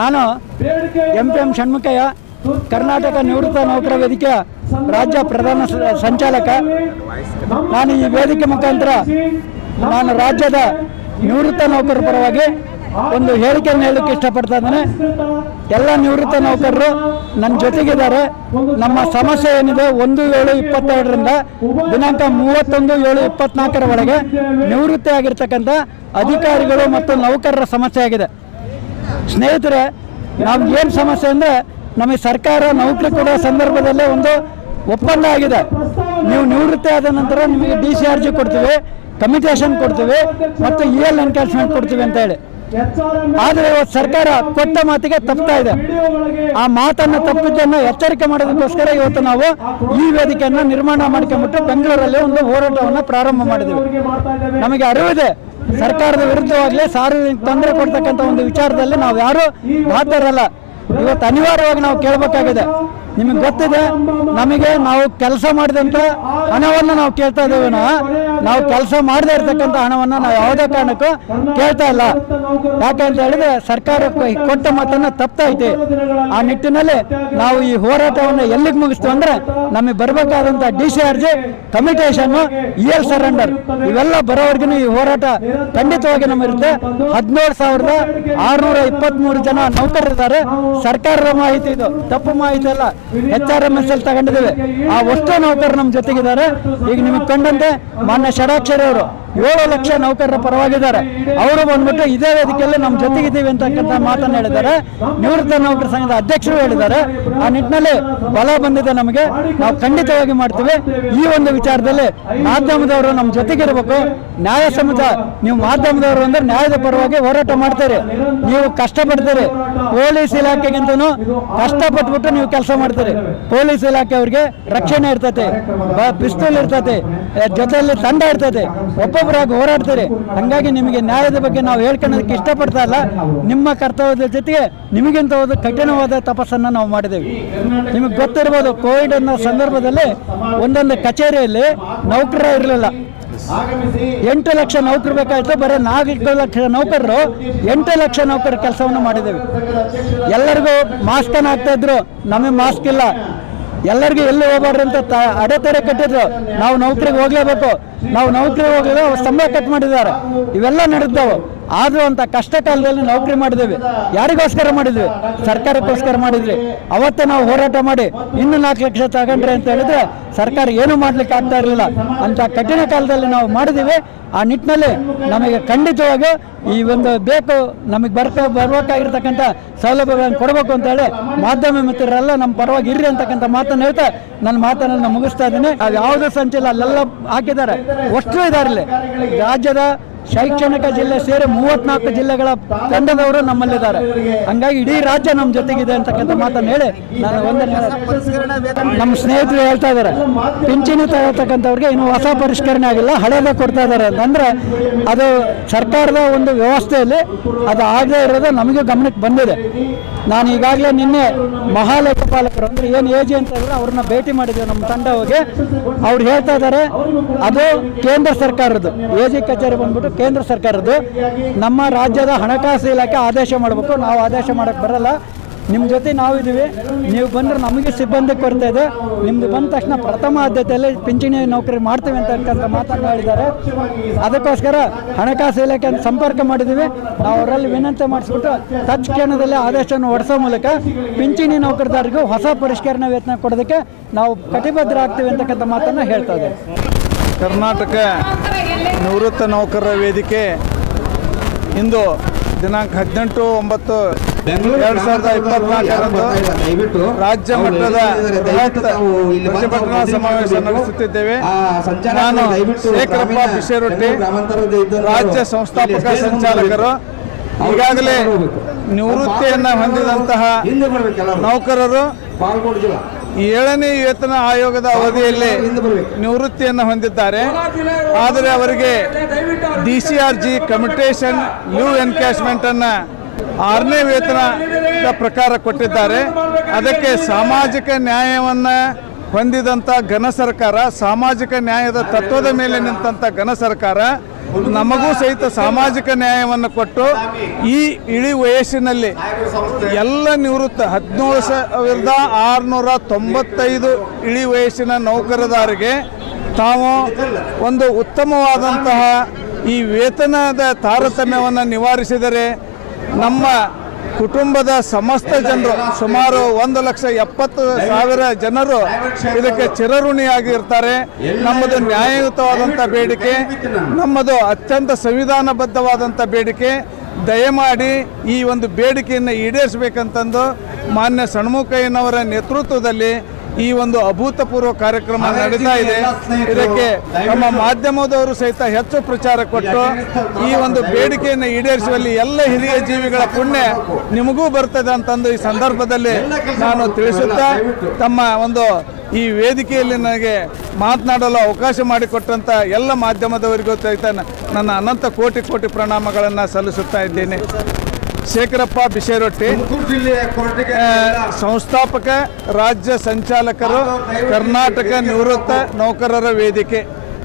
ನಾನು ಎಂ ಷಣ್ಮುಖಯ್ಯ, ಕರ್ನಾಟಕ ನಿವೃತ್ತ ನೌಕರ ವೇದಿಕೆಯ ರಾಜ್ಯ ಪ್ರಧಾನ ಸಂಚಾಲಕ. ನಾನು ಈ ವೇದಿಕೆ ಮುಖಾಂತರ ನಾನು ರಾಜ್ಯದ ನಿವೃತ್ತ ನೌಕರರ ಪರವಾಗಿ ಒಂದು ಹೇಳಿಕೆಯನ್ನು ಹೇಳಲಿಕ್ಕೆ ಇಷ್ಟಪಡ್ತಾ ಇದ್ದೇನೆ. ಎಲ್ಲ ನಿವೃತ್ತ ನೌಕರರು ನನ್ನ ಜೊತೆಗಿದ್ದಾರೆ. ನಮ್ಮ ಸಮಸ್ಯೆ ಏನಿದೆ 1/7/22ರಿಂದ ದಿನಾಂಕ 31/7/24 ಒಳಗೆ ನಿವೃತ್ತಿ ಆಗಿರ್ತಕ್ಕಂಥ ಅಧಿಕಾರಿಗಳು ಮತ್ತು ನೌಕರರ ಸಮಸ್ಯೆ ಆಗಿದೆ. ಸ್ನೇಹಿತರೆ, ನಮ್ಗೆ ಏನು ಸಮಸ್ಯೆ ಅಂದರೆ, ನಮಗೆ ಸರ್ಕಾರ ನೌಕರಿ ಕೊಡೋ ಸಂದರ್ಭದಲ್ಲೇ ಒಂದು ಒಪ್ಪಂದ ಆಗಿದೆ. ನೀವು ನಿವೃತ್ತಿ ಆದ ನಂತರ ನಿಮಗೆ DCRG ಕೊಡ್ತೀವಿ, ಕಮ್ಯುಟೇಷನ್ ಕೊಡ್ತೀವಿ ಮತ್ತು EL ಎನ್ಕ್ಯಾಶ್ಮೆಂಟ್ ಕೊಡ್ತೀವಿ ಅಂತ ಹೇಳಿ. ಆದರೆ ಇವತ್ತು ಸರ್ಕಾರ ಕೊಟ್ಟ ಮಾತಿಗೆ ತಪ್ತಾ ಇದೆ. ಆ ಮಾತನ್ನು ತಪ್ಪಿದ್ದನ್ನು ಎಚ್ಚರಿಕೆ ಮಾಡೋದಕ್ಕೋಸ್ಕರ ಇವತ್ತು ನಾವು ಈ ವೇದಿಕೆಯನ್ನು ನಿರ್ಮಾಣ ಮಾಡ್ಕೊಂಡ್ಬಿಟ್ಟು ಬೆಂಗಳೂರಲ್ಲಿ ಒಂದು ಹೋರಾಟವನ್ನು ಪ್ರಾರಂಭ ಮಾಡಿದ್ದೀವಿ. ನಮಗೆ ಅರಿವಿದೆ, ಸರ್ಕಾರದ ವಿರುದ್ಧವಾಗಲಿ ಸಾರ್ವಜನಿಕ ತೊಂದರೆ ಕೊಡ್ತಕ್ಕಂಥ ಒಂದು ವಿಚಾರದಲ್ಲಿ ನಾವು ಯಾರೂ ಬಾಧ್ಯರಲ್ಲ. ಇವತ್ತು ಅನಿವಾರ್ಯವಾಗಿ ನಾವು ಕೇಳಬೇಕಾಗಿದೆ. ನಿಮಗೆ ಗೊತ್ತಿದೆ, ನಮಗೆ ನಾವು ಕೆಲಸ ಮಾಡಿದಂಥ ಹಣವನ್ನು ನಾವು ಕೇಳ್ತಾ ಇದ್ದೇವೆ. ನಾವು ಕೆಲಸ ಮಾಡದೇ ಇರತಕ್ಕಂಥ ಹಣವನ್ನು ನಾವು ಯಾವುದೇ ಕಾರಣಕ್ಕೂ ಕೇಳ್ತಾ ಇಲ್ಲ. ಯಾಕಂತ ಹೇಳಿದ್ರೆ ಸರ್ಕಾರ ಕೊಟ್ಟ ಮಾತನ್ನು ತಪ್ಪಾಯ್ತು. ಆ ನಿಟ್ಟಿನಲ್ಲಿ ನಾವು ಈ ಹೋರಾಟವನ್ನು ಎಲ್ಲಿಗೆ ಮುಗಿಸ್ತೀವಿ ಅಂದರೆ, ನಮಗೆ ಬರಬೇಕಾದಂಥ DCRG, ಕಮ್ಯುಟೇಷನ್ನು, EL ಸರೆಂಡರ್ ಇವೆಲ್ಲ ಬರೋವರೆಗೂ ಈ ಹೋರಾಟ ಖಂಡಿತವಾಗಿ ನಮ್ಮಿರುತ್ತೆ. 17,623 ಜನ ನೌಕರರಿದ್ದಾರೆ. ಸರ್ಕಾರದ ಮಾಹಿತಿ ಇದು, ತಪ್ಪು ಮಾಹಿತಿ ಅಲ್ಲ. HRMS ತಗೊಂಡಿದ್ದೇವೆ. ಆ ವಸ್ತು ನೌಕರರು ನಮ್ಮ ಜೊತೆಗಿದ್ದಾರೆ. ಈಗ ನಿಮಗೆ ಕಂಡಂತೆ ಮಾನ್ಯ ಷಡಾಕ್ಷರಿ ಅವರು 7 ಲಕ್ಷ ನೌಕರರ ಪರವಾಗಿದ್ದಾರೆ. ಅವರು ಬಂದ್ಬಿಟ್ಟು ಇದೇ ವೇದಿಕೆಯಲ್ಲಿ ನಮ್ಮ ಜೊತೆಗಿದ್ದೀವಿ ಅಂತಕ್ಕಂಥ ಮಾತನ್ನು ಹೇಳಿದ್ದಾರೆ. ನಿವೃತ್ತ ನೌಕರ ಸಂಘದ ಅಧ್ಯಕ್ಷರು ಹೇಳಿದ್ದಾರೆ. ಆ ನಿಟ್ಟಿನಲ್ಲಿ ಬಲ ಬಂದಿದೆ ನಮಗೆ. ನಾವು ಖಂಡಿತವಾಗಿ ಮಾಡ್ತೀವಿ. ಈ ಒಂದು ವಿಚಾರದಲ್ಲಿ ಮಾಧ್ಯಮದವರು ನಮ್ಮ ಜೊತೆಗಿರಬೇಕು. ನ್ಯಾಯ ಸಮಾಜ, ನೀವು ಮಾಧ್ಯಮದವರು ಅಂದರೆ ನ್ಯಾಯದ ಪರವಾಗಿ ಹೋರಾಟ ಮಾಡ್ತೀರಿ. ನೀವು ಕಷ್ಟಪಡ್ತೀರಿ. ಪೊಲೀಸ್ ಇಲಾಖೆಗಿಂತನೂ ಕಷ್ಟಪಟ್ಬಿಟ್ಟು ನೀವು ಕೆಲಸ ಮಾಡ್ತೀರಿ. ಪೊಲೀಸ್ ಇಲಾಖೆ ಅವ್ರಿಗೆ ರಕ್ಷಣೆ ಇರ್ತೈತೆ, ಪಿಸ್ತೂಲ್ ಇರ್ತೈತೆ, ಜೊತೆಯಲ್ಲಿ ತಂಡ ಇರ್ತೈತೆ, ಒಬ್ಬೊಬ್ಬರಾಗಿ ಹೋರಾಡ್ತೀರಿ. ಹಾಗಾಗಿ ನಿಮಗೆ ನ್ಯಾಯದ ಬಗ್ಗೆ ನಾವು ಹೇಳ್ಕೊಳ್ಳೋದಕ್ಕೆ ಇಷ್ಟಪಡ್ತಾ ಇಲ್ಲ. ನಿಮ್ಮ ಕರ್ತವ್ಯದ ಜೊತೆಗೆ ನಿಮಗಿಂತ ಒಂದು ಕಠಿಣವಾದ ತಪಸ್ಸನ್ನು ನಾವು ಮಾಡಿದ್ದೇವೆ. ನಿಮಗೆ ಗೊತ್ತಿರ್ಬೋದು, ಕೋವಿಡ್ ಅನ್ನೋ ಸಂದರ್ಭದಲ್ಲಿ ಒಂದೊಂದು ಕಚೇರಿಯಲ್ಲಿ ನೌಕರ ಇರಲಿಲ್ಲ. 8 ಲಕ್ಷ ನೌಕರು ಬೇಕಾಯಿತು. ಬರೀ 4 ಲಕ್ಷ ನೌಕರರು 8 ಲಕ್ಷ ನೌಕರ ಕೆಲಸವನ್ನು ಮಾಡಿದ್ದೇವೆ. ಎಲ್ಲರಿಗೂ ಮಾಸ್ಕ್ ಅನ್ನು ಹಾಕ್ತಾ ಇದ್ರು, ನಮಗೆ ಮಾಸ್ಕ್ ಇಲ್ಲ. ಎಲ್ಲರಿಗೂ ಎಲ್ಲಿ ಹೋಗ್ಬಾರ್ದು ಅಂತ ಅಡೆತಡೆ ಕಟ್ಟಿದ್ರು. ನಾವು ನೌಕರಿಗೆ ಹೋಗ್ಲೇಬೇಕು, ನಾವು ನೌಕರಿಗೆ ಹೋಗಲಿಲ್ಲ, ಸಂಬಳ ಕಟ್ ಮಾಡಿದ್ದಾರೆ. ಇವೆಲ್ಲ ನಡೆದವು. ಆದರೂ ಅಂತ ಕಷ್ಟ ಕಾಲದಲ್ಲಿ ನೌಕರಿ ಮಾಡಿದ್ದೇವೆ. ಯಾರಿಗೋಸ್ಕರ ಮಾಡಿದ್ವಿ? ಸರ್ಕಾರಕ್ಕೋಸ್ಕರ ಮಾಡಿದ್ವಿ. ಅವತ್ತೇ ನಾವು ಹೋರಾಟ ಮಾಡಿ ಇನ್ನೂ 4 ಲಕ್ಷ ತಗೊಂಡ್ರೆ ಅಂತ ಹೇಳಿದ್ರೆ ಸರ್ಕಾರ ಏನೂ ಮಾಡ್ಲಿಕ್ಕೆ ಆಗ್ತಾ ಇರಲಿಲ್ಲ. ಅಂತ ಕಠಿಣ ಕಾಲದಲ್ಲಿ ನಾವು ಮಾಡಿದ್ದೀವಿ. ಆ ನಿಟ್ಟಿನಲ್ಲಿ ನಮಗೆ ಖಂಡಿತವಾಗಿ ಈ ಒಂದು ಬೇಕು, ನಮಗೆ ಬರಬೇಕಾಗಿರ್ತಕ್ಕಂಥ ಸೌಲಭ್ಯಗಳನ್ನು ಕೊಡಬೇಕು ಅಂತ ಹೇಳಿ ಮಾಧ್ಯಮ ಮಿತ್ರರೆಲ್ಲ ನಮ್ಮ ಪರವಾಗಿ ಇರ್ರಿ ಅಂತಕ್ಕಂಥ ಮಾತನ್ನು ಹೇಳ್ತಾ ನನ್ನ ಮಾತನ್ನು ಮುಗಿಸ್ತಾ ಇದ್ದೀನಿ. ಅದು ಯಾವುದೂ ಸಂಚಿಲ್ಲ, ಅಲ್ಲೆಲ್ಲ ಹಾಕಿದ್ದಾರೆ. ಅಷ್ಟು ಇದಾರಲ್ಲಿ ರಾಜ್ಯದ ಶೈಕ್ಷಣಿಕ ಜಿಲ್ಲೆ ಸೇರಿ 34 ಜಿಲ್ಲೆಗಳ ತಂಡದವರು ನಮ್ಮಲ್ಲಿದ್ದಾರೆ. ಹಂಗಾಗಿ ಇಡೀ ರಾಜ್ಯ ನಮ್ಮ ಜೊತೆಗಿದೆ ಅಂತಕ್ಕಂಥ ಮಾತನ್ನು ಹೇಳಿ ನಾನು ನಮ್ಮ ಸ್ನೇಹಿತರು ಹೇಳ್ತಾ ಇದ್ದಾರೆ, ಪಿಂಚಣಿ ತಗೊಳ್ತಕ್ಕಂಥವ್ರಿಗೆ ಇನ್ನೂ ಹೊಸ ಪರಿಷ್ಕರಣೆ ಆಗಿಲ್ಲ, ಹಳೇದ ಕೊಡ್ತಾ ಇದ್ದಾರೆ ಅಂತಂದರೆ ಅದು ಸರ್ಕಾರದ ಒಂದು ವ್ಯವಸ್ಥೆಯಲ್ಲಿ ಅದು ಆಗದೇ ಇರೋದು ನಮಗೆ ಗಮನಕ್ಕೆ ಬಂದಿದೆ. ನಾನು ಈಗಾಗಲೇ ನಿನ್ನೆ ಮಹಾಲೇಖಪಾಲಕರು ಅಂದರೆ ಏನು AG ಅಂತ ಇದ್ದಾರೆ ಅವ್ರನ್ನ ಭೇಟಿ ಮಾಡಿದ್ದೇವೆ. ನಮ್ಮ ತಂಡ ಹೋಗಿ ಅವ್ರು ಹೇಳ್ತಾ ಇದ್ದಾರೆ ಅದು ಕೇಂದ್ರ ಸರ್ಕಾರದ್ದು, AG ಕಚೇರಿ ಬಂದ್ಬಿಟ್ಟು ಕೇಂದ್ರ ಸರ್ಕಾರದ್ದು. ನಮ್ಮ ರಾಜ್ಯದ ಹಣಕಾಸು ಇಲಾಖೆ ಆದೇಶ ಮಾಡಬೇಕು, ನಾವು ಆದೇಶ ಮಾಡೋಕ್ಕೆ ಬರಲ್ಲ. ನಿಮ್ಮ ಜೊತೆ ನಾವಿದ್ದೀವಿ, ನೀವು ಬಂದರೆ ನಮಗೆ ಸಿಬ್ಬಂದಿ ಕೊರತೆ ಇದೆ, ನಿಮ್ಮದು ಬಂದ ತಕ್ಷಣ ಪ್ರಥಮ ಆದ್ಯತೆಯಲ್ಲಿ ಪಿಂಚಣಿ ನೌಕರಿ ಮಾಡ್ತೀವಿ ಅಂತಕ್ಕಂಥ ಮಾತನ್ನು ಹೇಳಿದ್ದಾರೆ. ಅದಕ್ಕೋಸ್ಕರ ಹಣಕಾಸು ಇಲಾಖೆಯನ್ನು ಸಂಪರ್ಕ ಮಾಡಿದ್ದೀವಿ. ನಾವು ಅವರಲ್ಲಿ ವಿನಂತಿ ಮಾಡಿಸ್ಬಿಟ್ಟು ತತ್ಕ್ಷಣದಲ್ಲೇ ಆದೇಶವನ್ನು ಹೊರಡಿಸೋ ಮೂಲಕ ಪಿಂಚಣಿ ನೌಕರದಾರರಿಗೂ ಹೊಸ ಪರಿಷ್ಕರಣೆ ವೇತನ ಕೊಡೋದಕ್ಕೆ ನಾವು ಕಟಿಬದ್ಧ ಆಗ್ತೀವಿ ಅಂತಕ್ಕಂಥ ಮಾತನ್ನು ಹೇಳ್ತಾ ಇದ್ದೇವೆ. ಕರ್ನಾಟಕ ನಿವೃತ್ತ ನೌಕರರ ವೇದಿಕೆ ಇಂದು ದಿನಾಂಕ 18/9/2024 ರಾಜ್ಯ ಮಟ್ಟದ ಪ್ರತಿಭಟನಾ ಸಮಾವೇಶ ನಡೆಸುತ್ತಿದ್ದೇವೆ. ನಾನು ಶೇಖರಪ್ಪ ಬಿಶೇರೊಟ್ಟಿ, ರಾಜ್ಯ ಸಂಸ್ಥಾಪಕ ಸಂಚಾಲಕರು. ಈಗಾಗಲೇ ನಿವೃತ್ತಿಯನ್ನು ಹೊಂದಿದಂತಹ ನೌಕರರು 7ನೇ ವೇತನ ಆಯೋಗದ ಅವಧಿಯಲ್ಲಿ ನಿವೃತ್ತಿಯನ್ನು ಹೊಂದಿದ್ದಾರೆ. ಆದರೆ ಅವರಿಗೆ DCRG, ಕಮ್ಯುಟೇಷನ್, ಲೀವ್ ಎನ್ಕ್ಯಾಶ್ಮೆಂಟ್ ಅನ್ನು 6ನೇ ವೇತನದ ಪ್ರಕಾರ ಕೊಟ್ಟಿದ್ದಾರೆ. ಅದಕ್ಕೆ ಸಾಮಾಜಿಕ ನ್ಯಾಯವನ್ನು ಹೊಂದಿದಂಥ ಘನ ಸರ್ಕಾರ, ಸಾಮಾಜಿಕ ನ್ಯಾಯದ ತತ್ವದ ಮೇಲೆ ನಿಂತಂಥ ಘನ ಸರ್ಕಾರ ನಮಗೂ ಸಹಿತ ಸಾಮಾಜಿಕ ನ್ಯಾಯವನ್ನು ಕೊಟ್ಟು ಈ ಇಳಿ ವಯಸ್ಸಿನಲ್ಲಿ ಎಲ್ಲ ನಿವೃತ್ತ 17,695 ಇಳಿ ವಯಸ್ಸಿನ ನೌಕರದಾರರಿಗೆ ತಾವು ಒಂದು ಉತ್ತಮವಾದಂತಹ ಈ ವೇತನದ ತಾರತಮ್ಯವನ್ನು ನಿವಾರಿಸಿದರೆ ನಮ್ಮ ಕುಟುಂಬದ ಸಮಸ್ತ ಜನರು ಸುಮಾರು 1,70,000 ಜನರು ಇದಕ್ಕೆ ಚಿರಋಣಿಯಾಗಿರ್ತಾರೆ. ನಮ್ಮದು ನ್ಯಾಯಯುತವಾದಂಥ ಬೇಡಿಕೆ, ನಮ್ಮದು ಅತ್ಯಂತ ಸಂವಿಧಾನಬದ್ಧವಾದಂಥ ಬೇಡಿಕೆ. ದಯಮಾಡಿ ಈ ಒಂದು ಬೇಡಿಕೆಯನ್ನು ಈಡೇರಿಸಬೇಕಂತಂದು ಮಾನ್ಯ ಷಣ್ಮುಖಯ್ಯನವರ ನೇತೃತ್ವದಲ್ಲಿ ಈ ಒಂದು ಅಭೂತಪೂರ್ವ ಕಾರ್ಯಕ್ರಮ ನಡೀತಾ ಇದೆ. ಇದಕ್ಕೆ ನಮ್ಮ ಮಾಧ್ಯಮದವರು ಸಹಿತ ಹೆಚ್ಚು ಪ್ರಚಾರ ಕೊಟ್ಟು ಈ ಒಂದು ಬೇಡಿಕೆಯನ್ನು ಈಡೇರಿಸುವಲ್ಲಿ ಎಲ್ಲ ಹಿರಿಯ ಜೀವಿಗಳ ಪುಣ್ಯ ನಿಮಗೂ ಬರ್ತದೆ ಅಂತಂದು ಈ ಸಂದರ್ಭದಲ್ಲಿ ನಾನು ತಿಳಿಸುತ್ತಾ ತಮ್ಮ ಒಂದು ಈ ವೇದಿಕೆಯಲ್ಲಿ ನನಗೆ ಮಾತನಾಡಲು ಅವಕಾಶ ಮಾಡಿಕೊಟ್ಟಂಥ ಎಲ್ಲ ಮಾಧ್ಯಮದವರಿಗೂ ಸಹಿತ ನನ್ನ ಅನಂತ ಕೋಟಿ ಕೋಟಿ ಪ್ರಣಾಮಗಳನ್ನು ಸಲ್ಲಿಸುತ್ತಾ ಇದ್ದೇನೆ. ಶೇಖರಪ್ಪ ಬಿಸೇರೊಟ್ಟಿ, ಸಂಸ್ಥಾಪಕ ರಾಜ್ಯ ಸಂಚಾಲಕರು, ಕರ್ನಾಟಕ ನಿವೃತ್ತ ನೌಕರರ ವೇದಿಕೆ.